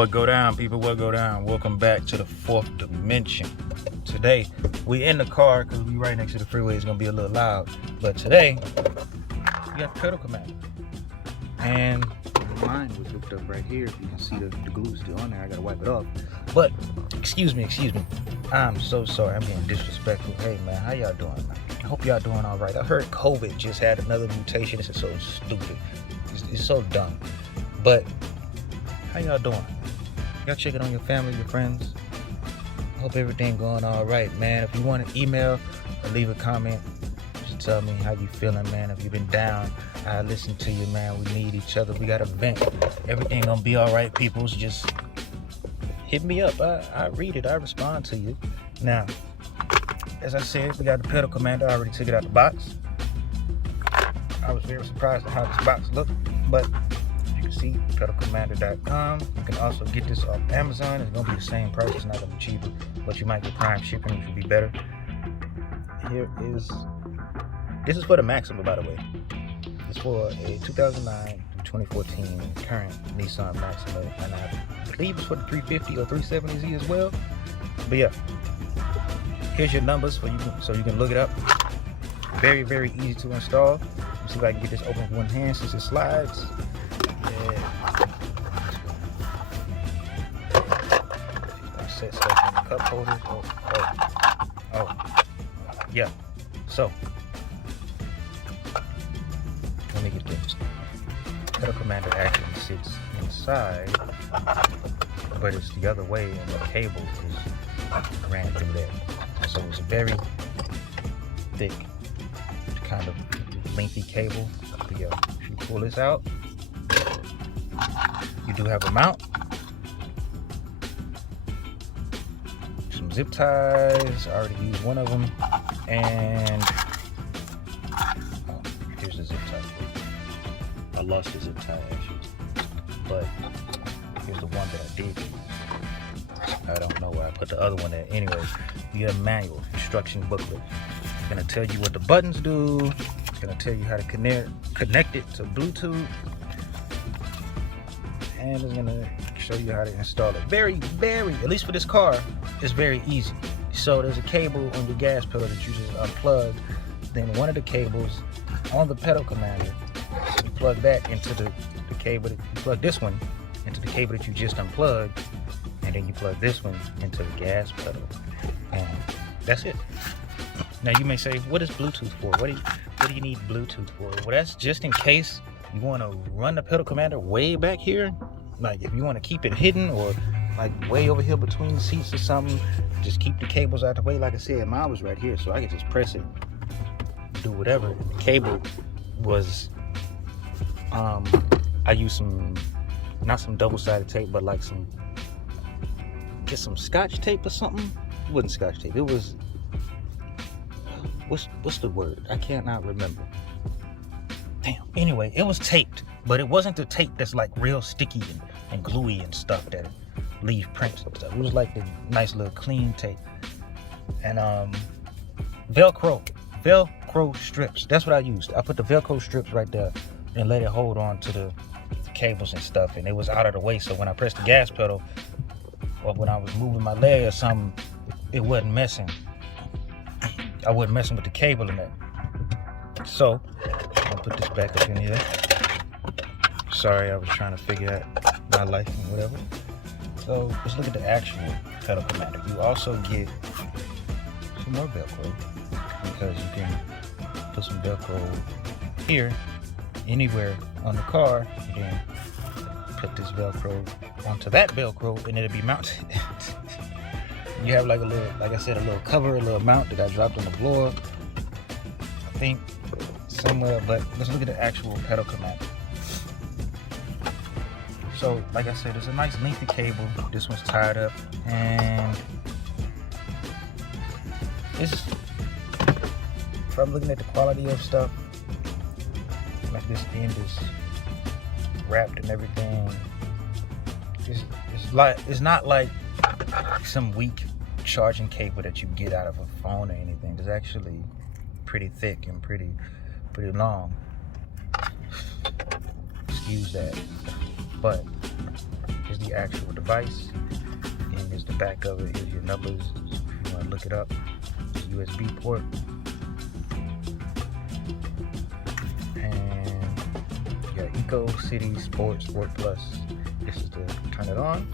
What go down, people? What go down? Welcome back to the fourth dimension. Today we in the car because we right next to the freeway. It's gonna be a little loud, but today we got the pedal commander, and mine was hooked up right here. If you can see the glue still on there, I gotta wipe it off. But excuse me. I'm so sorry. I'm being disrespectful. Hey man, how y'all doing, man? I hope y'all doing all right. I heard COVID just had another mutation. This is so stupid. It's so dumb. But how y'all doing? Y'all checking on your family, your friends? Hope everything going all right, man. If you want to email or leave a comment, just tell me how you feeling, man. If you've been down, I listen to you, man. We need each other. We got a vent. Everything gonna be all right, peoples. Just hit me up. I read it. I respond to you. Now, as I said, we got the pedal commander. I already took it out the box. I was very surprised at how this box looked, but you can see pedalcommander.com. You can also get this off Amazon. It's gonna be the same price. It's not gonna be cheaper, but you might get prime shipping, which would be better. This is for the Maxima, by the way. It's for a 2009 2014 current Nissan Maxima, and I believe it's for the 350 or 370Z as well. But yeah, here's your numbers for you, so you can look it up. Very, very easy to install. Let's see if I can get this open with one hand since it slides. Set stuff in the cup holders. Oh, yeah. So let me get this. Pedal commander actually sits inside, but it's the other way, and the cable is ran through there. So it's a very thick, kind of lengthy cable. But yeah, if you pull this out, you do have a mount. Some zip ties. I already used one of them, and here's the zip tie. I lost the zip tie actually, but here's the one that I did. I don't know where I put the other one at. Anyway, you get a manual instruction booklet. It's gonna tell you what the buttons do. It's gonna tell you how to connect it to Bluetooth, and it's gonna show you how to install it. Very, at least for this car, it's very easy. So there's a cable on your gas pedal that you just unplug. Then one of the cables on the pedal commander, you plug that into the cable. You plug this one into the cable that you just unplugged, and then you plug this one into the gas pedal, and that's it. Now you may say, what is Bluetooth for? What do you need Bluetooth for? Well, that's just in case you want to run the pedal commander way back here. Like if you want to keep it hidden, or like way over here between the seats or something, just keep the cables out the way. Like I said, mine was right here, so I could just press it, do whatever. The cable was, I used not some double-sided tape, but like some Scotch tape or something. It wasn't Scotch tape. It was, what's the word? I cannot remember. Damn. Anyway, it was taped, but it wasn't the tape that's like real sticky and gluey and stuff that leave prints and stuff. It was like the nice little clean tape. And Velcro strips. That's what I used. I put the Velcro strips right there and let it hold on to the cables and stuff, and it was out of the way, so when I pressed the gas pedal or when I was moving my leg or something, it wasn't messing. I wasn't messing with the cable in that. So I'll put this back up in here. Sorry, I was trying to figure out my life and whatever. So let's look at the actual pedal commander. You also get some more Velcro, because you can put some Velcro here, anywhere on the car, and then put this Velcro onto that Velcro, and it'll be mounted. You have like a little, like I said, a little cover, a little mount that I dropped on the floor, I think somewhere. But let's look at the actual pedal commander. So like I said, it's a nice lengthy cable. This one's tied up, and it's, from looking at the quality of stuff, like this end is wrapped and everything. It's not like some weak charging cable that you get out of a phone or anything. It's actually pretty thick and pretty long. Excuse that. But is the actual device, and is the back of it. Here's your numbers if you want to look it up. USB port, and you got Eco, City, Sport, Sport Plus. This is to turn it on,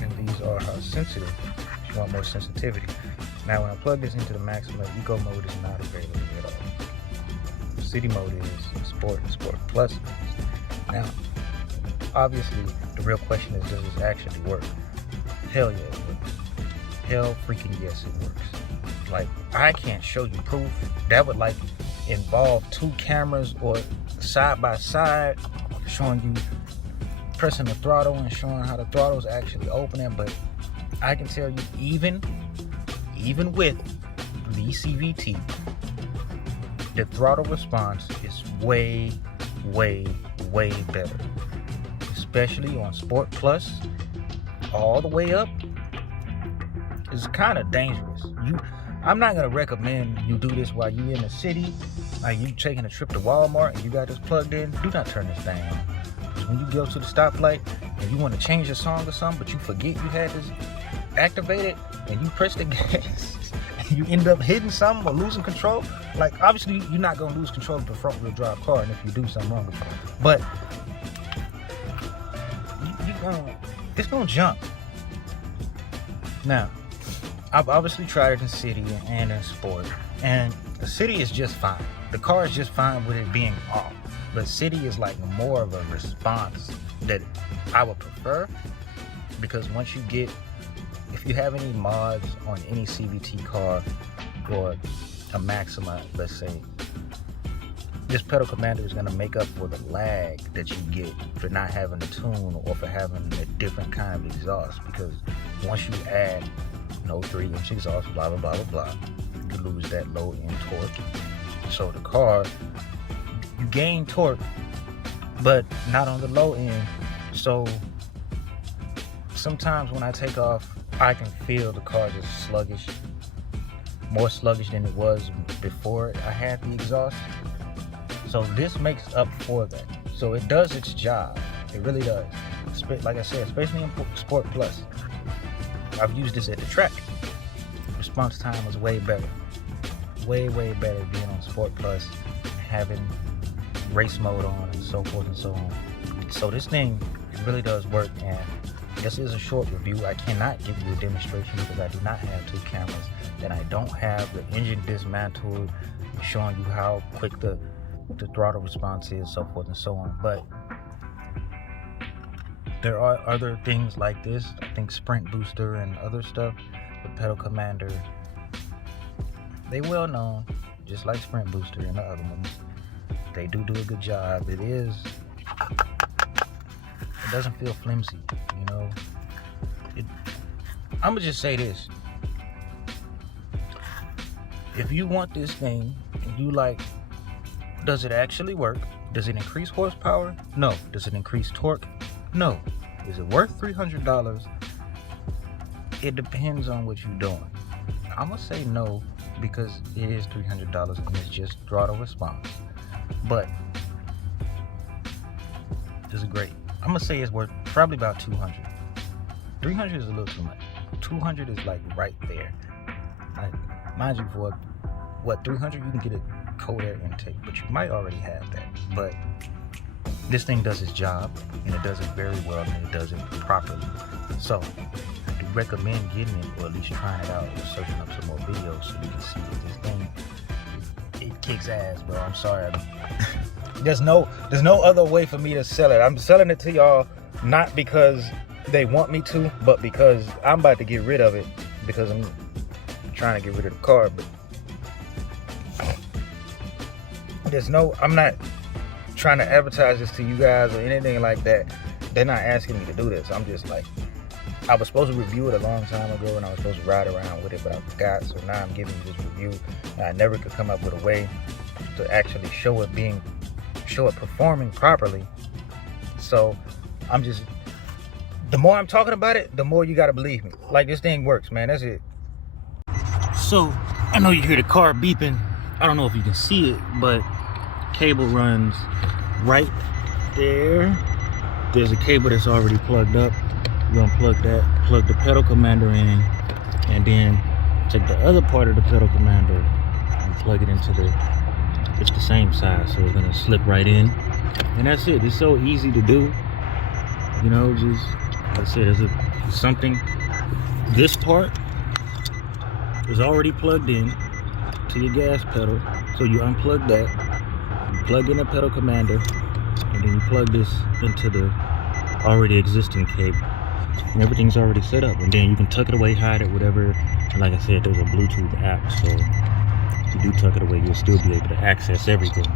and these are how sensitive. If you want more sensitivity. Now, when I plug this into the Maxima, Eco mode is not available at all. City mode is, Sport and Sport Plus is. Now, obviously, the real question is, does this actually work? Hell yeah, it works. Hell freaking yes, it works. Like, I can't show you proof. That would like involve 2 cameras or side by side, showing you pressing the throttle and showing how the throttle is actually opening. But I can tell you, even with the CVT, the throttle response is way better, especially on Sport Plus. All the way up is kind of dangerous. I'm not gonna recommend you do this while you're in the city, like you taking a trip to Walmart and you got this plugged in. Do not turn this thing on. Because when you go to the stoplight and you want to change a song or something, but you forget you had this activated and you press the gas, you end up hitting something or losing control. Like, obviously you're not gonna lose control of the front wheel drive car, and if you do something wrong with it, but it's gonna jump. Now, I've obviously tried it in city and in sport, and the city is just fine. The car is just fine with it being off, but city is like more of a response that I would prefer, because once you get, if you have any mods on any CVT car or a Maxima, let's say, this pedal commander is going to make up for the lag that you get for not having a tune or for having a different kind of exhaust, because once you add 3-inch exhaust, blah blah blah blah blah, you lose that low end torque. So the car, you gain torque but not on the low end. So sometimes when I take off, I can feel the car just sluggish, more sluggish than it was before I had the exhaust. So this makes up for that. So it does its job. It really does. Like I said, especially in Sport Plus. I've used this at the track. Response time was way better. Way better being on Sport Plus, having race mode on, and so forth and so on. So this thing really does work, and this is a short review. I cannot give you a demonstration because I do not have 2 cameras, and I don't have the engine dismantled, showing you how quick the throttle response is, so forth and so on. But there are other things like this. I think Sprint Booster and other stuff, the pedal commander, they well known, just like Sprint Booster and the other ones. They do a good job. It doesn't feel flimsy, you know. I'm gonna just say this: if you want this thing and you like, does it actually work? Does it increase horsepower? No. Does it increase torque? No. Is it worth $300? It depends on what you're doing. I'm gonna say no, because it is $300 and it's just throttle response. But this is great. I'm gonna say it's worth probably about $200. $300 is a little too much. $200 is like right there. Like, mind you, for what, $300 you can get a cold air intake, but you might already have that. But this thing does its job, and it does it very well, and it does it properly. So I do recommend getting it, or at least trying it out, or searching up some more videos so you can see that this thing, it kicks ass, bro. I'm sorry. There's no other way for me to sell it. I'm selling it to y'all not because they want me to, but because I'm about to get rid of it, because I'm trying to get rid of the car. But I'm not trying to advertise this to you guys or anything like that. They're not asking me to do this. I'm just like, I was supposed to review it a long time ago, and I was supposed to ride around with it, but I forgot. So now I'm giving you this review, and I never could come up with a way to actually show it performing properly. So I'm just, the more I'm talking about it, the more you gotta believe me. Like, this thing works, man. That's it. So I know you hear the car beeping. I don't know if you can see it, but cable runs right there. there's a cable that's already plugged up. You unplug that, plug the pedal commander in, and then take the other part of the pedal commander and plug it into it's the same size, so it's gonna slip right in. And that's it. It's so easy to do. You know, just like I said, there's something. This part is already plugged in to your gas pedal, so you unplug that, you plug in the pedal commander, and then you plug this into the already existing cable, and everything's already set up. And then you can tuck it away, hide it, whatever. And like I said, there's a Bluetooth app, so if you do tuck it away, you'll still be able to access everything.